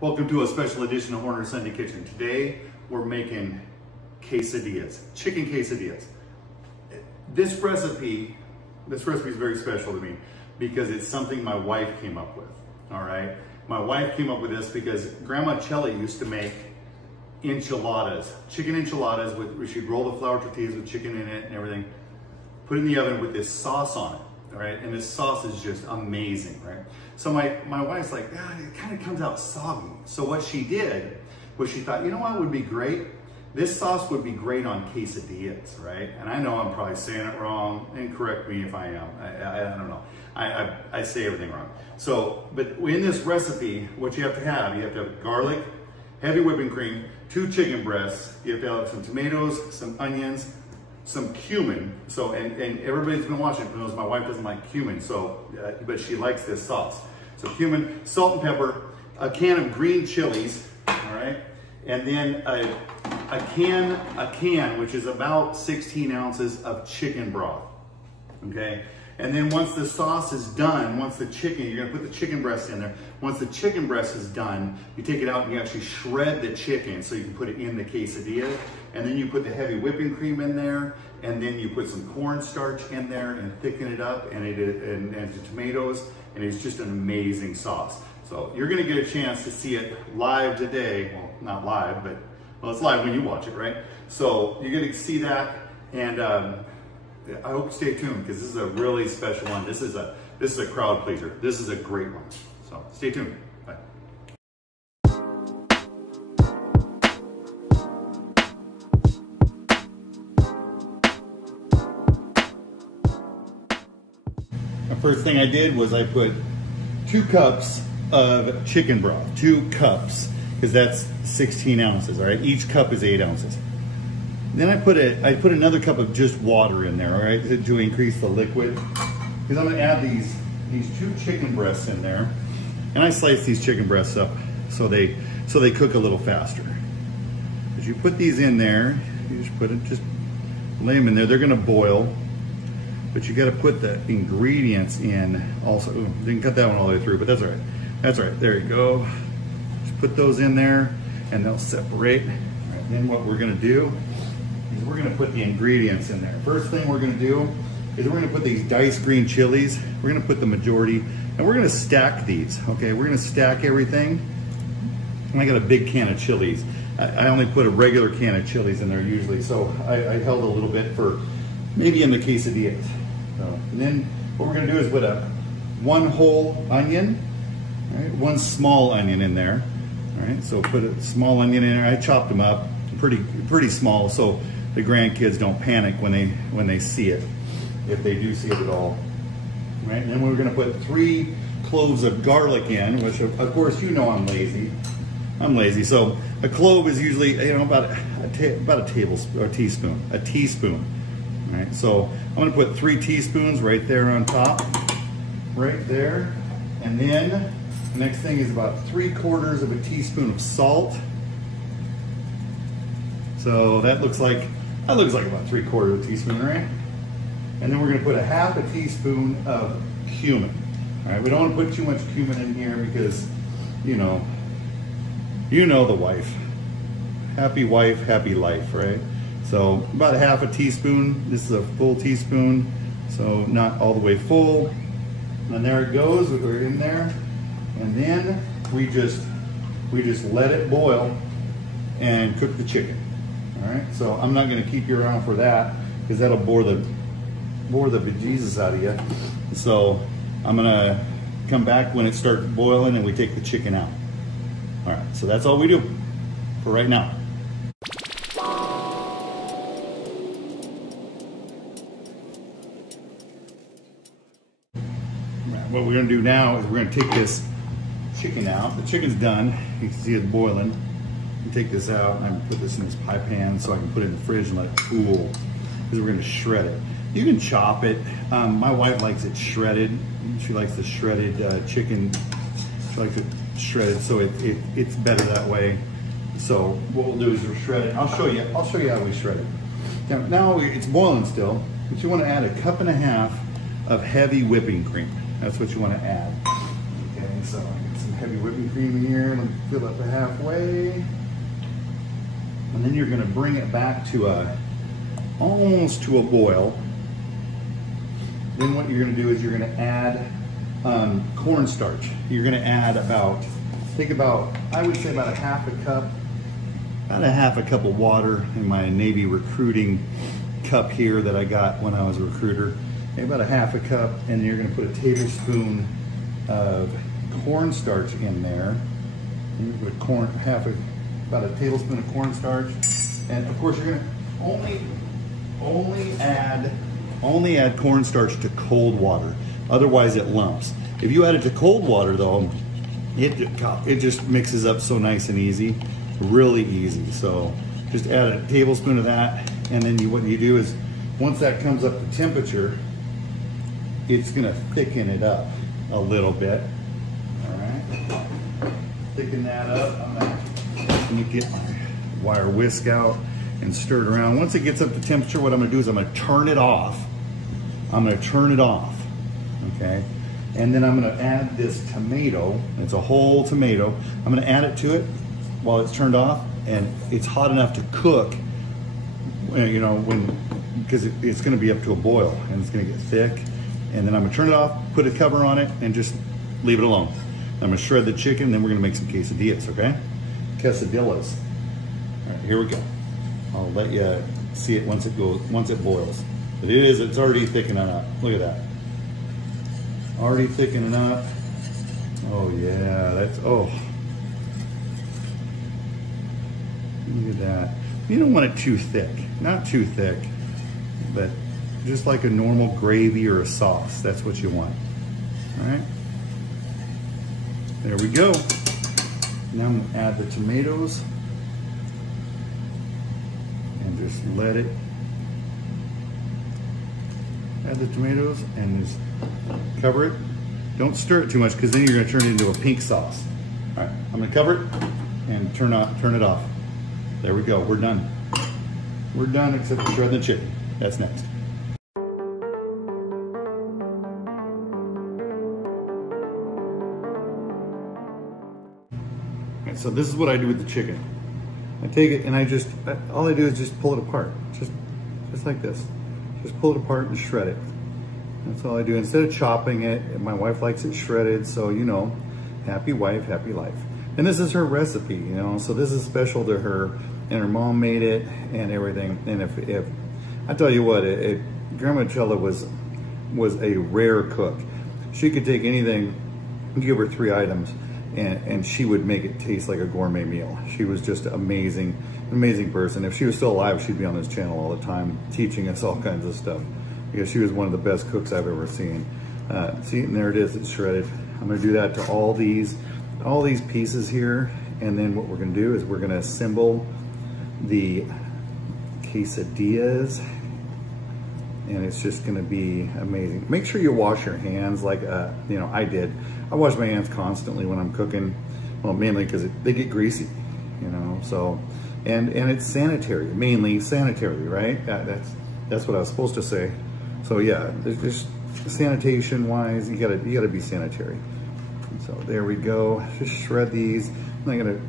Welcome to a special edition of Horner Sunday Kitchen. Today we're making quesadillas, chicken quesadillas. This recipe is very special to me because it's something my wife came up with, all right? My wife came up with this because Grandma Chelly used to make enchiladas, chicken enchiladas where she'd roll the flour tortillas with chicken in it and everything, put it in the oven with this sauce on it. All right, and this sauce is just amazing, right? So my wife's like, God, it kind of comes out soggy. So what she did was she thought, you know what would be great? This sauce would be great on quesadillas, right? And I know I'm probably saying it wrong, and correct me if I am. I don't know. I say everything wrong. So, but in this recipe, what you have to have garlic, heavy whipping cream, 2 chicken breasts, you have to have some tomatoes, some onions, some cumin. So, and everybody's been watching it knows my wife doesn't like cumin, so, but she likes this sauce. So cumin, salt and pepper, a can of green chilies, all right? And then a can, which is about 16 ounces of chicken broth, okay? And then once the sauce is done, once the chicken, you're gonna put the chicken breast in there. Once the chicken breast is done, you take it out and you actually shred the chicken so you can put it in the quesadilla. And then you put the heavy whipping cream in there, and then you put some cornstarch in there and thicken it up, and the tomatoes, and it's just an amazing sauce. So you're gonna get a chance to see it live today. Well, not live, but well, it's live when you watch it, right? So you're gonna see that, and I hope you stay tuned because this is a really special one. This is a crowd pleaser. This is a great one. So stay tuned. Bye. The first thing I did was I put 2 cups of chicken broth, 2 cups, because that's 16 ounces, all right? Each cup is 8 ounces. Then I put another cup of just water in there, all right, to increase the liquid. Because I'm gonna add these 2 chicken breasts in there, and I slice these chicken breasts up so they cook a little faster. As you put these in there, you just lay them in there. They're gonna boil, but you got to put the ingredients in also. Ooh, didn't cut that one all the way through, but that's all right. That's all right. There you go. Just put those in there, and they'll separate. All right, then what we're gonna do is we're gonna put the ingredients in there. First thing we're gonna do is we're gonna put these diced green chilies. We're gonna put the majority, and we're gonna stack these, okay? We're gonna stack everything. And I got a big can of chilies. I only put a regular can of chilies in there usually, so I held a little bit for maybe in the quesadillas. So, and then what we're gonna do is put 1 whole onion, all right? 1 small onion in there, all right? So put a small onion in there. I chopped them up pretty small, so the grandkids don't panic when they see it, if they do see it at all. Right? And then we're gonna put 3 cloves of garlic in, which of course you know I'm lazy. I'm lazy, so a clove is usually, you know, about a tablespoon or a teaspoon. All right, so I'm gonna put 3 teaspoons right there on top, right there, and then the next thing is about 3/4 of a teaspoon of salt. So that looks like about 3/4 of a teaspoon, right? And then we're gonna put a 1/2 teaspoon of cumin. All right, we don't want to put too much cumin in here because, you know the wife. Happy wife, happy life, right? So about a 1/2 teaspoon. This is a full teaspoon, so not all the way full. And there it goes. We're in there, and then we just let it boil and cook the chicken. All right. So I'm not going to keep you around for that because that'll bore the bejesus out of you. So I'm gonna come back when it starts boiling and we take the chicken out. All right. So that's all we do for right now. What we're gonna do now is we're gonna take this chicken out. The chicken's done. You can see it's boiling. You take this out and I put this in this pie pan so I can put it in the fridge and let it cool. Because we're gonna shred it. You can chop it. My wife likes it shredded. She likes the shredded chicken. She likes it shredded, so it's better that way. So what we'll do is we'll shred it. I'll show you how we shred it. Now it's boiling still, but you want to add a 1.5 cups of heavy whipping cream. That's what you want to add. Okay, so I get some heavy whipping cream in here. Let me fill up to halfway. And then you're gonna bring it back to almost to a boil. Then what you're gonna do is you're gonna add cornstarch. You're gonna add I would say about a half a cup of water in my Navy recruiting cup here that I got when I was a recruiter. About a half a cup, and you're gonna put a tablespoon of cornstarch in there. And you put about a tablespoon of cornstarch. And of course you're gonna only add cornstarch to cold water. Otherwise it lumps. If you add it to cold water though, it just mixes up so nice and easy, really easy. So just add a tablespoon of that, and then what you do is once that comes up to temperature, it's gonna thicken it up a little bit. All right, thicken that up. I'm gonna get my wire whisk out and stir it around. Once it gets up to temperature, what I'm gonna do is I'm gonna turn it off. Okay? And then I'm gonna add this tomato. It's a whole tomato. I'm gonna add it to it while it's turned off, and it's hot enough to cook, you know, because it's gonna be up to a boil and it's gonna get thick. And then I'm gonna turn it off, put a cover on it, and just leave it alone. I'm gonna shred the chicken, then we're gonna make some quesadillas, okay? Quesadillas. All right, here we go. I'll let you see it once it boils. But it's already thickening up. Look at that. Already thickening up. Oh yeah, oh. Look at that. You don't want it too thick, not too thick, but just like a normal gravy or a sauce. That's what you want. All right. There we go. Now I'm gonna add the tomatoes and just let it. Add the tomatoes and just cover it. Don't stir it too much because then you're gonna turn it into a pink sauce. All right, I'm gonna cover it and turn it off. There we go, we're done. We're done except for shredding the chicken. That's next. Okay, so this is what I do with the chicken. I take it and all I do is just pull it apart. Just like this. Just pull it apart and shred it. That's all I do. Instead of chopping it, my wife likes it shredded, so you know, happy wife, happy life. And this is her recipe, you know, so this is special to her, and her mom made it and everything. And if I tell you what, Grandma Enchilada was a rare cook. She could take anything, give her 3 items, and she would make it taste like a gourmet meal. She was just amazing person. If she was still alive, she'd be on this channel all the time, teaching us all kinds of stuff, because she was one of the best cooks I've ever seen. See, and there it is, it's shredded. I'm gonna do that to all these pieces here, and then what we're gonna do is we're gonna assemble the quesadillas, and it's just gonna be amazing. Make sure you wash your hands like, you know, I did. I wash my hands constantly when I'm cooking, well, mainly because they get greasy, you know, so, and it's sanitary, mainly sanitary, right? That's what I was supposed to say. So yeah, there's just sanitation wise, you gotta be sanitary. So there we go, just shred these. I'm not gonna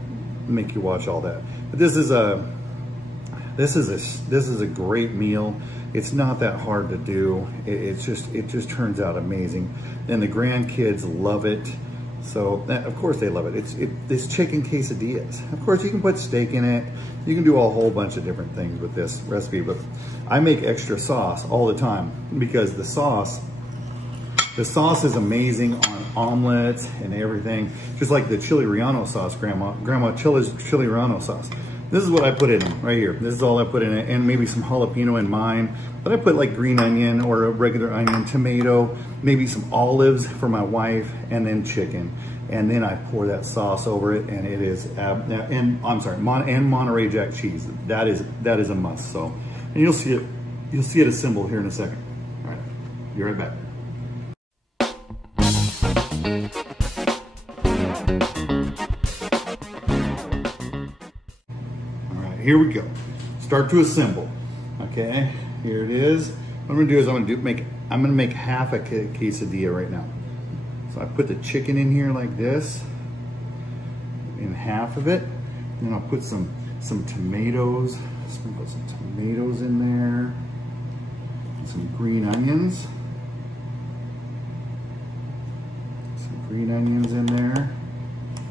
make you watch all that, but this is a great meal. It's not that hard to do. It just turns out amazing. And the grandkids love it. So of course they love it. It's chicken quesadillas. Of course you can put steak in it. You can do a whole bunch of different things with this recipe, but I make extra sauce all the time because the sauce is amazing on omelets and everything. Just like the chili relleno sauce, Grandma Chilla's chili relleno sauce. This is what I put in right here. This is all I put in it, and maybe some jalapeno in mine. But I put like green onion or a regular onion, tomato, maybe some olives for my wife, and then chicken. And then I pour that sauce over it, and it is, and Monterey Jack cheese. That is a must. So, and you'll see it assembled here in a second. All right, be right back. Here we go. Start to assemble. Okay, here it is. What I'm gonna do is I'm gonna make half a quesadilla right now. So I put the chicken in here like this. in half of it. Then I'll put some tomatoes, sprinkle some tomatoes in there, and some green onions. Some green onions in there.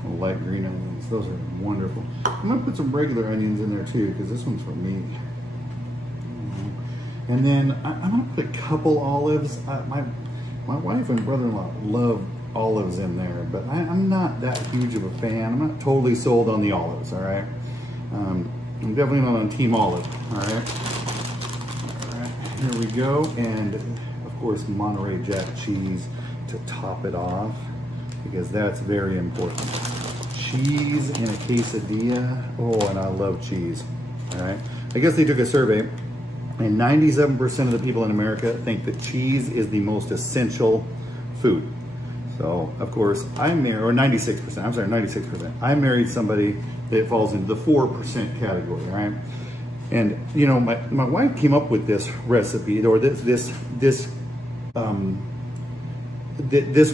Oh, light green onions, those are wonderful. I'm gonna put some regular onions in there too, because this one's for me. And then I'm gonna put a couple olives. My wife and brother-in-law love olives in there, but I'm not that huge of a fan. I'm not totally sold on the olives, all right? I'm definitely not on Team Olive, all right? All right, here we go. And of course, Monterey Jack cheese to top it off, because that's very important. Cheese in a quesadilla. Oh, and I love cheese, all right? I guess they took a survey, and 97% of the people in America think that cheese is the most essential food. So, of course, or 96%, I'm sorry, 96%. I married somebody that falls into the 4% category, right? And, you know, my wife came up with this recipe, or this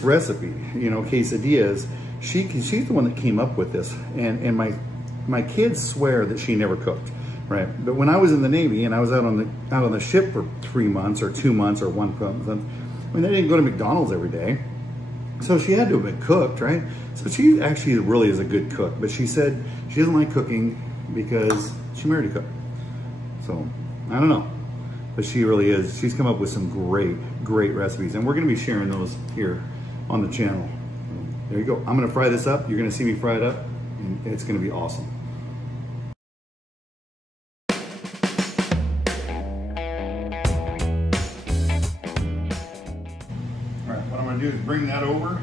recipe, you know, quesadillas. She's the one that came up with this. And my kids swear that she never cooked, right? But when I was in the Navy and I was out on the ship for 3 months or 2 months or 1 month, I mean, they didn't go to McDonald's every day. So she had to have been cooked, right? So she actually really is a good cook, but she said she doesn't like cooking because she married a cook. So I don't know, but she really is. She's come up with some great recipes, and we're gonna be sharing those here on the channel. There you go. I'm gonna fry this up. You're gonna see me fry it up, and it's gonna be awesome. Do is bring that over,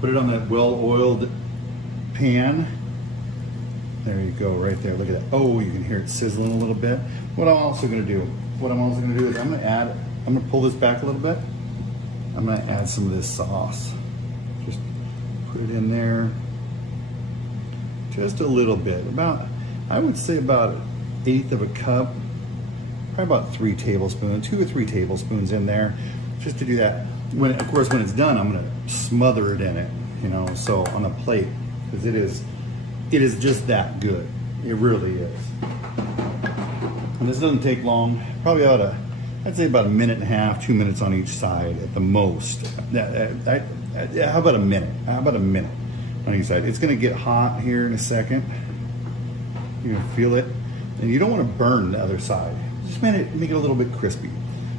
put it on that well-oiled pan. There you go, right there. Look at that. Oh, you can hear it sizzling a little bit. What I'm also going to do is I'm going to pull this back a little bit. I'm going to add some of this sauce. Just put it in there, just a little bit. I would say about 1/8 of a cup, probably about 3 tablespoons, 2 or 3 tablespoons in there, just to do that. Of course, when it's done, I'm gonna smother it in it, you know, so on a plate, because it is just that good. It really is. And this doesn't take long. Probably I'd say about 1.5 minutes, 2 minutes on each side at the most. How about a minute? How about a minute on each side? It's gonna get hot here in a second. You're gonna feel it, and you don't want to burn the other side. Just make it a little bit crispy.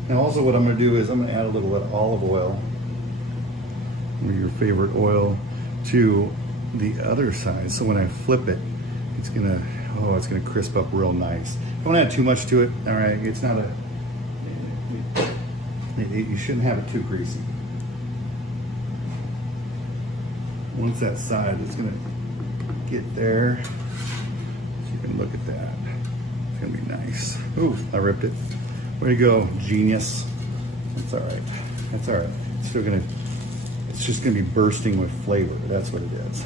And also what I'm gonna do is I'm gonna add a little bit of olive oil, or your favorite oil, to the other side. So when I flip it, it's gonna crisp up real nice. Don't add too much to it, all right? It's not you shouldn't have it too greasy. Once that side is gonna get there, so you can look at that. It's gonna be nice. Ooh, I ripped it. Way to go, genius. That's all right. That's all right. It's just gonna be bursting with flavor. That's what it is.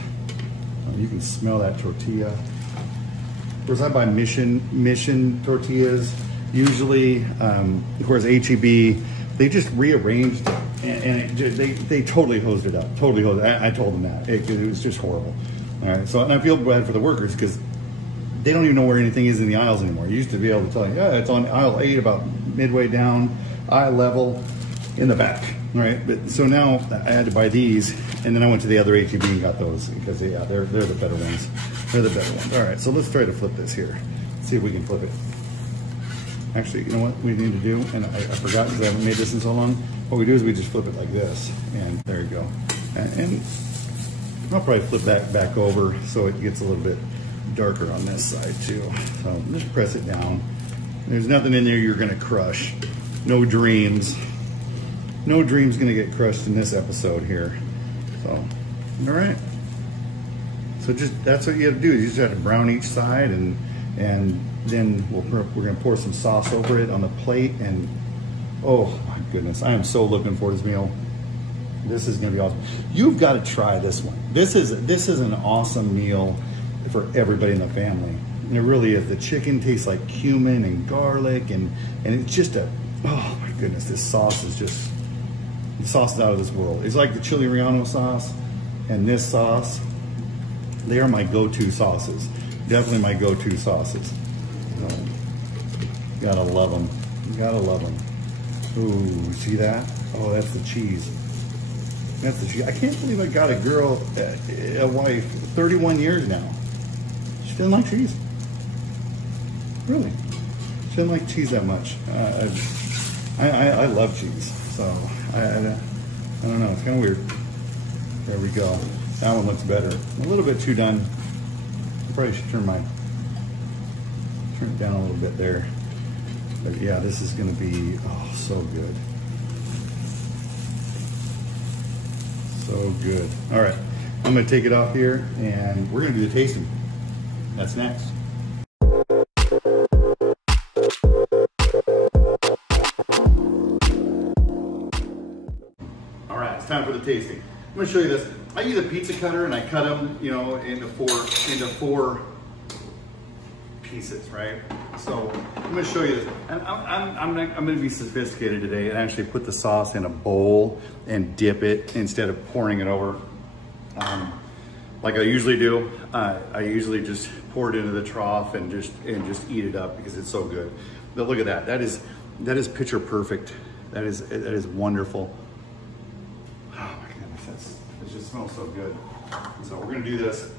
You can smell that tortilla. Of course, I buy Mission tortillas. Usually, of course, H-E-B, they just rearranged it, and they totally hosed it up. Totally hosed it. I told them that. It was just horrible. All right, so, and I feel bad for the workers, because they don't even know where anything is in the aisles anymore. You used to be able to tell you, yeah, it's on aisle 8, about midway down, eye level, in the back, right? But so now I had to buy these, and then I went to the other H-E-B and got those, because yeah, they're the better ones. They're the better ones. All right, so let's try to flip this here. See if we can flip it. Actually, you know what we need to do, and I forgot because I haven't made this in so long. What we do is we just flip it like this, and there you go. And I'll probably flip that back over so it gets a little bit darker on this side too. So just press it down. There's nothing in there you're gonna crush. No dreams. No dreams gonna get crushed in this episode here. So, all right. So that's what you have to do. You just have to brown each side, and then we're gonna pour some sauce over it on the plate. And oh my goodness, I am so looking forward to this meal. This is gonna be awesome. You've got to try this one. This is an awesome meal for everybody in the family. And it really is. The chicken tastes like cumin and garlic, and it's just oh my goodness, this sauce is just, the sauce is out of this world. It's like the chili relleno sauce, and this sauce They are my go-to sauces. Definitely my go-to sauces. Gotta love them. Gotta love them. Ooh, see that? Oh, that's the cheese. That's the cheese. I can't believe I got a girl, a wife, 31 years now. She doesn't like cheese. Really. She doesn't like cheese that much. I love cheese. So, I don't know. It's kind of weird. There we go. That one looks better. A little bit too done. I probably should turn it down a little bit there. But yeah, this is gonna be, oh, so good. So good. All right, I'm gonna take it off here and we're gonna do the tasting. That's next. All right, it's time for the tasting. I'm gonna show you this. I use a pizza cutter and I cut them, you know, into four pieces, right? So I'm gonna show you this. And I'm gonna be sophisticated today and actually put the sauce in a bowl and dip it instead of pouring it over like I usually do. I usually just pour it into the trough and just eat it up because it's so good. But look at that. That is picture perfect. That is wonderful. It just smells so good. So we're gonna do this.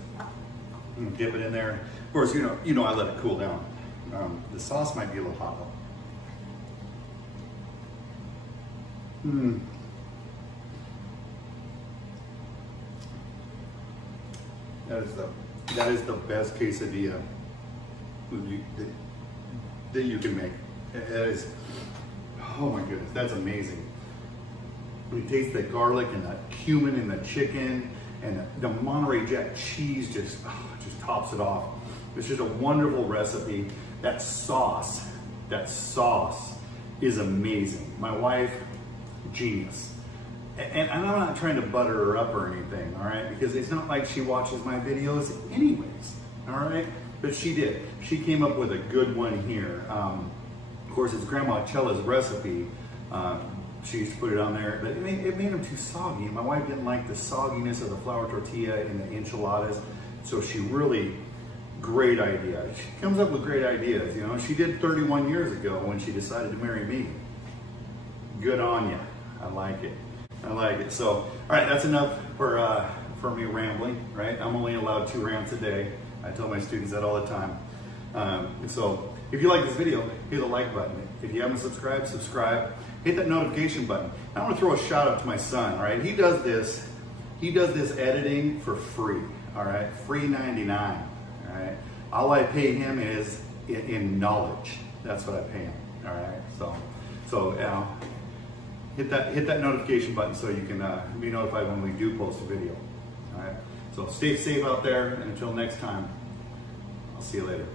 I'm gonna dip it in there. Of course, you know I let it cool down. The sauce might be a little hot though. That is the best quesadilla that you can make. That is, oh my goodness, that's amazing. You taste the garlic and the cumin and the chicken and the Monterey Jack cheese just tops it off. It's just a wonderful recipe. That sauce is amazing. My wife, genius. And I'm not trying to butter her up or anything, all right? Because it's not like she watches my videos anyways, all right? But she did. She came up with a good one here. Of course, it's Grandma Chella's recipe. She used to put it on there, but it made them too soggy. My wife didn't like the sogginess of the flour tortilla in the enchiladas, so she really, great idea. She comes up with great ideas, you know. She did 31 years ago when she decided to marry me. Good on you. I like it. I like it. So, all right, that's enough for me rambling, right? I'm only allowed 2 rants a day. I tell my students that all the time. So, if you like this video, hit the like button. If you haven't subscribed, subscribe. Hit that notification button. I want to throw a shout out to my son, all right? He does this editing for free, all right? Free 99, all right? All I pay him is in knowledge. That's what I pay him, all right? So hit that notification button so you can be notified when we do post a video, all right? So stay safe out there, and until next time, I'll see you later.